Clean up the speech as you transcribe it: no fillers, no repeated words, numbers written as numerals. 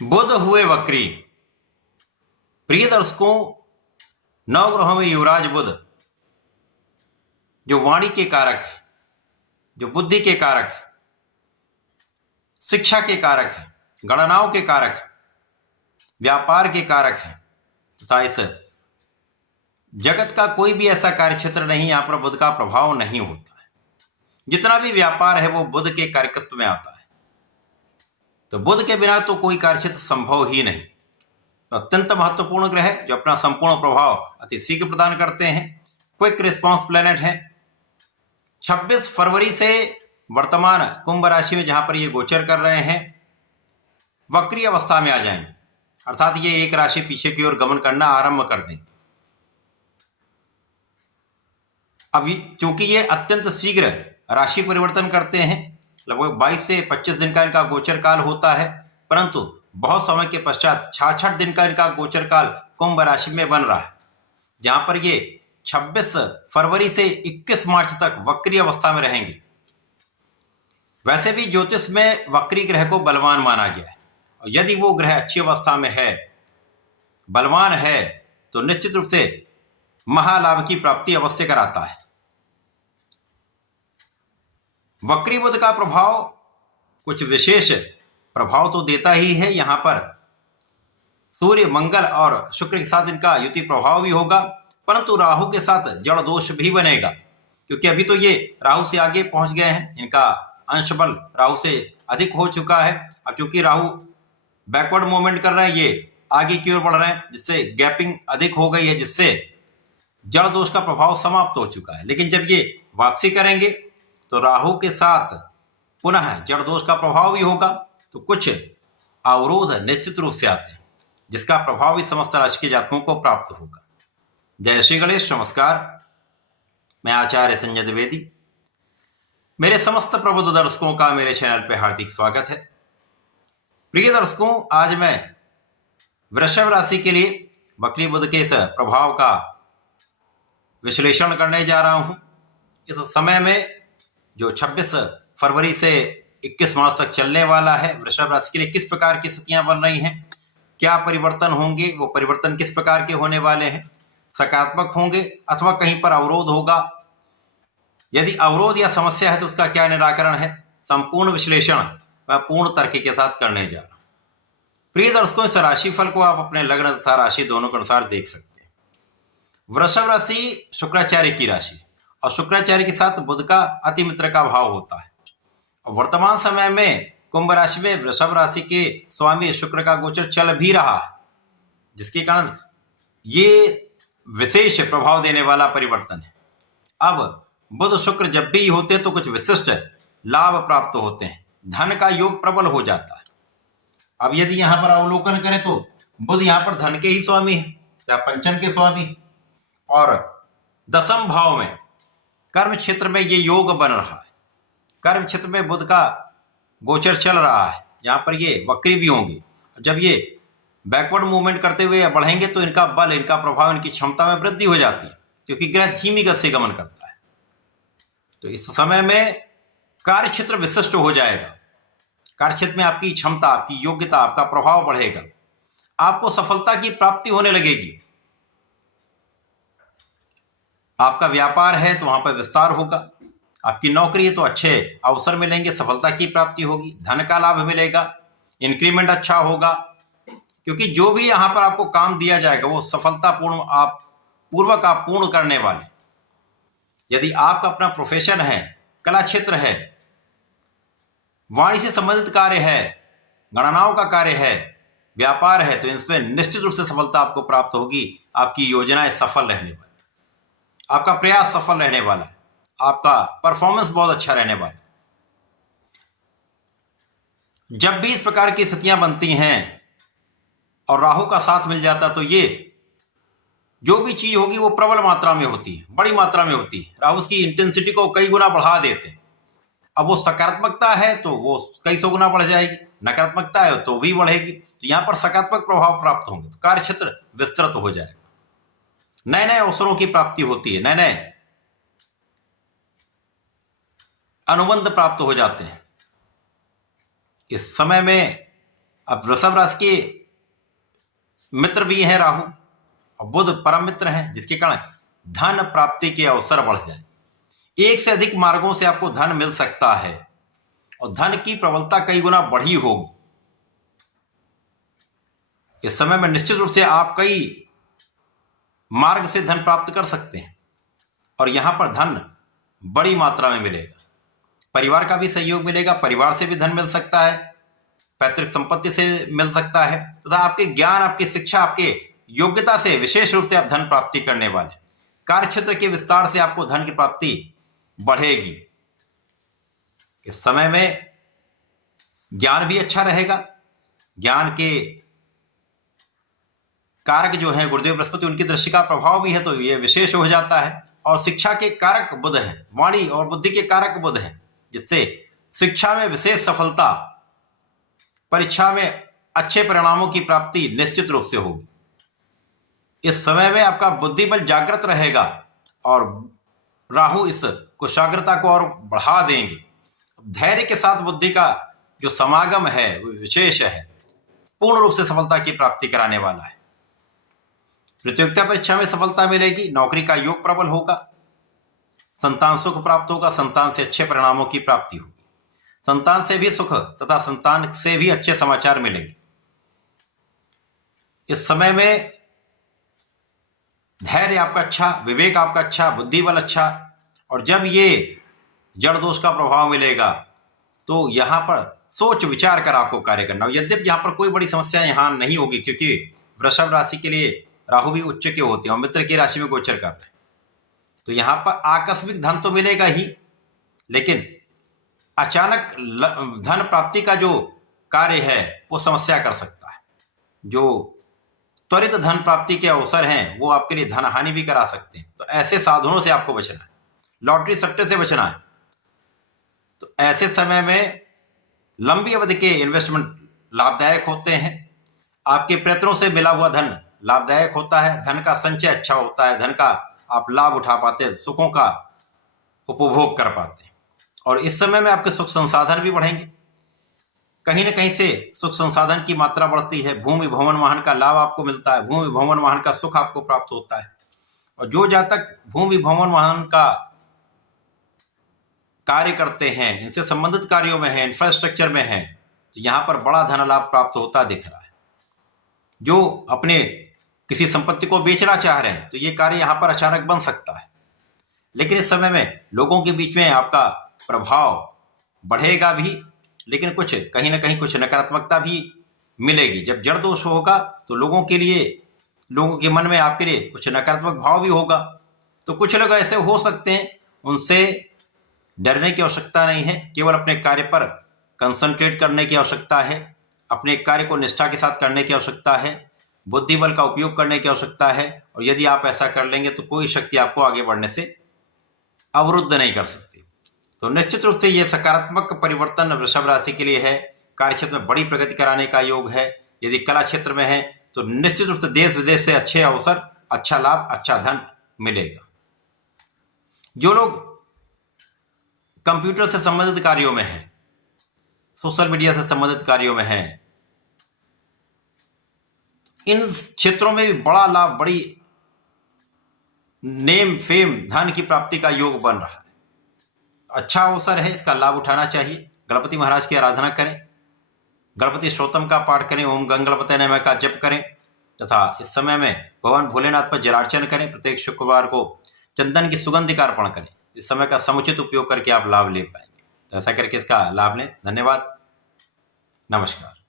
बुध हुए वक्री। प्रिय दर्शकों, नवग्रहों में युवराज बुध जो वाणी के कारक है, जो बुद्धि के कारक है, शिक्षा के कारक है, गणनाओं के कारक है, व्यापार के कारक है, तथा इस जगत का कोई भी ऐसा कार्य क्षेत्र नहीं यहां पर बुध का प्रभाव नहीं होता है। जितना भी व्यापार है वो बुध के कारकत्व में आता है। तो बुध के बिना तो कोई कार्य क्षेत्र संभव ही नहीं। तो अत्यंत महत्वपूर्ण ग्रह है जो अपना संपूर्ण प्रभाव अति शीघ्र प्रदान करते हैं। क्विक रिस्पॉन्स प्लेनेट है। 26 फरवरी से वर्तमान कुंभ राशि में जहां पर ये गोचर कर रहे हैं, वक्री अवस्था में आ जाएंगे, अर्थात ये एक राशि पीछे की ओर गमन करना आरंभ कर देंगे। अभी चूंकि ये अत्यंत शीघ्र राशि परिवर्तन करते हैं, लगभग 22 से 25 दिन का इनका गोचर काल होता है, परंतु बहुत समय के पश्चात 66 दिन का इनका गोचर काल कुंभ राशि में बन रहा है, जहां पर ये 26 फरवरी से 21 मार्च तक वक्री अवस्था में रहेंगे। वैसे भी ज्योतिष में वक्री ग्रह को बलवान माना गया है, और यदि वो ग्रह अच्छी अवस्था में है, बलवान है, तो निश्चित रूप से महालाभ की प्राप्ति अवश्य कराता है। वक्री बुध का प्रभाव कुछ विशेष प्रभाव तो देता ही है। यहां पर सूर्य, मंगल और शुक्र के साथ इनका युति प्रभाव भी होगा, परंतु राहु के साथ जड़ दोष भी बनेगा, क्योंकि अभी तो ये राहु से आगे पहुंच गए हैं, इनका अंश बल राहु से अधिक हो चुका है। अब चूंकि राहु बैकवर्ड मूवमेंट कर रहे हैं, ये आगे की ओर बढ़ रहे हैं, जिससे गैपिंग अधिक हो गई है, जिससे जड़ दोष का प्रभाव समाप्त हो चुका है। लेकिन जब ये वापसी करेंगे तो राहु के साथ पुनः जड़ दोष का प्रभाव भी होगा, तो कुछ अवरोध निश्चित रूप से आते हैं, जिसका प्रभाव भी समस्त राशि के जातकों को प्राप्त होगा। जय श्री गणेश। नमस्कार, मैं आचार्य संजय द्विवेदी। मेरे समस्त प्रबुद्ध दर्शकों का मेरे चैनल पर हार्दिक स्वागत है। प्रिय दर्शकों, आज मैं वृषभ राशि के लिए वक्री बुध के इस प्रभाव का विश्लेषण करने जा रहा हूं। इस समय में जो 26 फरवरी से 21 मार्च तक चलने वाला है, वृषभ राशि के लिए किस प्रकार की स्थितियां बन रही हैं, क्या परिवर्तन होंगे, वो परिवर्तन किस प्रकार के होने वाले हैं, सकारात्मक होंगे अथवा कहीं पर अवरोध होगा, यदि अवरोध या समस्या है तो उसका क्या निराकरण है, संपूर्ण विश्लेषण मैं पूर्ण तर्क के साथ करने जा रहा हूं। प्रिय दर्शकों, इस राशिफल को आप अपने लग्न तथा राशि दोनों के अनुसार देख सकते हैं। वृषभ राशि शुक्राचार्य की राशि, और शुक्राचार्य के साथ बुध का अति मित्र का भाव होता है। और वर्तमान समय में कुंभ राशि में वृषभ राशि के स्वामी शुक्र का गोचर चल भी रहा है, जिसके कारण ये विशेष प्रभाव देने वाला परिवर्तन है। अब बुध शुक्र जब भी होते हैं तो कुछ विशिष्ट लाभ प्राप्त होते हैं, धन का योग प्रबल हो जाता है। अब यदि यहां पर अवलोकन करें तो बुध यहां पर धन के ही स्वामी है, पंचम के स्वामी, और दसम भाव में कर्म क्षेत्र में ये योग बन रहा है। कर्म क्षेत्र में बुध का गोचर चल रहा है, जहां पर ये वक्री भी होंगे। जब ये बैकवर्ड मूवमेंट करते हुए बढ़ेंगे तो इनका बल, इनका प्रभाव, इनकी क्षमता में वृद्धि हो जाती है, क्योंकि ग्रह धीमी गति से गमन करता है। तो इस समय में कार्य क्षेत्र विशिष्ट हो जाएगा। कार्य क्षेत्र में आपकी क्षमता, आपकी योग्यता, आपका प्रभाव बढ़ेगा, आपको सफलता की प्राप्ति होने लगेगी। आपका व्यापार है तो वहां पर विस्तार होगा, आपकी नौकरी है तो अच्छे अवसर मिलेंगे, सफलता की प्राप्ति होगी, धन का लाभ मिलेगा, इंक्रीमेंट अच्छा होगा, क्योंकि जो भी यहां पर आपको काम दिया जाएगा वो सफलतापूर्ण पूर्वक आप पूर्ण करने वाले। यदि आपका अपना प्रोफेशन है, कला क्षेत्र है, वाणी से संबंधित कार्य है, गणनाओं का कार्य है, व्यापार है, तो इसमें निश्चित रूप से सफलता आपको प्राप्त होगी। आपकी योजनाएं सफल रहने वाली, आपका प्रयास सफल रहने वाला है, आपका परफॉर्मेंस बहुत अच्छा रहने वाला है। जब भी इस प्रकार की स्थितियां बनती हैं और राहु का साथ मिल जाता, तो ये जो भी चीज होगी वो प्रबल मात्रा में होती है, बड़ी मात्रा में होती है। राहु उसकी इंटेंसिटी को कई गुना बढ़ा देते हैं। अब वो सकारात्मकता है तो वो कई सौ गुना बढ़ जाएगी, नकारात्मकता है तो भी बढ़ेगी। तो यहां पर सकारात्मक प्रभाव प्राप्त होंगे, तो कार्य क्षेत्र विस्तृत हो जाएगा, नए नए अवसरों की प्राप्ति होती है, नए नए अनुबंध प्राप्त हो जाते हैं। इस समय में अब वृषभ राशि के मित्र भी हैं राहु और बुध परम मित्र हैं, जिसके कारण धन प्राप्ति के अवसर बढ़ जाए। एक से अधिक मार्गों से आपको धन मिल सकता है और धन की प्रबलता कई गुना बढ़ी होगी। इस समय में निश्चित रूप से आप कई मार्ग से धन प्राप्त कर सकते हैं और यहां पर धन बड़ी मात्रा में मिलेगा। परिवार का भी सहयोग मिलेगा, परिवार से भी धन मिल सकता है, पैतृक संपत्ति से मिल सकता है तथा आपके ज्ञान, आपकी शिक्षा, आपके योग्यता से विशेष रूप से आप धन प्राप्ति करने वाले। कार्य क्षेत्र के विस्तार से आपको धन की प्राप्ति बढ़ेगी। इस समय में ज्ञान भी अच्छा रहेगा। ज्ञान के कारक जो है गुरुदेव बृहस्पति, उनकी दृष्टि का प्रभाव भी है तो यह विशेष हो जाता है। और शिक्षा के कारक बुध हैं, वाणी और बुद्धि के कारक बुध हैं, जिससे शिक्षा में विशेष सफलता, परीक्षा में अच्छे परिणामों की प्राप्ति निश्चित रूप से होगी। इस समय में आपका बुद्धि बल जागृत रहेगा और राहु इस कुशाग्रता को और बढ़ा देंगे। धैर्य के साथ बुद्धि का जो समागम है वो विशेष है, पूर्ण रूप से सफलता की प्राप्ति कराने वाला है। प्रतियोगिता परीक्षा में सफलता मिलेगी, नौकरी का योग प्रबल होगा, संतान सुख प्राप्त होगा, संतान से अच्छे परिणामों की प्राप्ति होगी, संतान से भी सुख तथा संतान से भी अच्छे समाचार मिलेंगे। इस समय में धैर्य आपका अच्छा, विवेक आपका अच्छा, बुद्धि बल अच्छा। और जब ये जड़ दोष का प्रभाव मिलेगा तो यहां पर सोच विचार कर आपको कार्य करना हो। यद्यपि यहां पर कोई बड़ी समस्या यहां नहीं होगी, क्योंकि वृषभ राशि के लिए राहु भी उच्च के होते हैं और मित्र की राशि में गोचर कर रहे हैं, तो यहां पर आकस्मिक धन तो मिलेगा ही, लेकिन अचानक धन प्राप्ति का जो कार्य है वो समस्या कर सकता है। जो त्वरित धन प्राप्ति के अवसर हैं वो आपके लिए धन हानि भी करा सकते हैं, तो ऐसे साधनों से आपको बचना है। लॉटरी सट्टे से बचना है। तो ऐसे समय में लंबी अवधि के इन्वेस्टमेंट लाभदायक होते हैं। आपके प्रयत्नों से मिला हुआ धन लाभदायक होता है, धन का संचय अच्छा होता है, धन का आप लाभ उठा पाते हैं, सुखों का उपभोग कर पाते हैं। और इस समय में आपके सुख संसाधन भी बढ़ेंगे। कहीं ना कहीं से सुख संसाधन की मात्रा बढ़ती है। भूमि भवन वाहन का लाभ आपको मिलता है, भूमि भवन वाहन का सुख आपको प्राप्त होता है। और जो जातक भूमि भवन वाहन का कार्य करते हैं, इनसे संबंधित कार्यों में है, इंफ्रास्ट्रक्चर में है, तो यहां पर बड़ा धन लाभ प्राप्त होता दिख रहा है। जो अपने किसी संपत्ति को बेचना चाह रहे हैं तो ये कार्य यहां पर अचानक बन सकता है। लेकिन इस समय में लोगों के बीच में आपका प्रभाव बढ़ेगा भी, लेकिन कुछ कहीं ना कहीं कुछ नकारात्मकता भी मिलेगी। जब जड़ दोष होगा तो लोगों के मन में आपके लिए कुछ नकारात्मक भाव भी होगा। तो कुछ लोग ऐसे हो सकते हैं, उनसे डरने की आवश्यकता नहीं है, केवल अपने कार्य पर कंसंट्रेट करने की आवश्यकता है, अपने कार्य को निष्ठा के साथ करने की आवश्यकता है, बुद्धि बल का उपयोग करने की आवश्यकता है। और यदि आप ऐसा कर लेंगे तो कोई शक्ति आपको आगे बढ़ने से अवरुद्ध नहीं कर सकती। तो निश्चित रूप से यह सकारात्मक परिवर्तन वृषभ राशि के लिए है। कार्य क्षेत्र में बड़ी प्रगति कराने का योग है। यदि कला क्षेत्र में है तो निश्चित रूप से देश विदेश से अच्छे अवसर, अच्छा लाभ, अच्छा धन मिलेगा। जो लोग कंप्यूटर से संबंधित कार्यों में हैं, सोशल मीडिया से संबंधित कार्यों में हैं, इन क्षेत्रों में भी बड़ा लाभ, बड़ी नेम फेम, धन की प्राप्ति का योग बन रहा है। अच्छा अवसर है, इसका लाभ उठाना चाहिए। गणपति महाराज की आराधना करें, गणपति स्तोत्रम का पाठ करें, ओम गंग गणपते नमः का जप करें तथा इस समय में भगवान भोलेनाथ पर जलार्चन करें। प्रत्येक शुक्रवार को चंदन की सुगंधि का अर्पण करें। इस समय का समुचित उपयोग करके आप लाभ ले पाएंगे। तो ऐसा करके इसका लाभ लें। धन्यवाद, नमस्कार।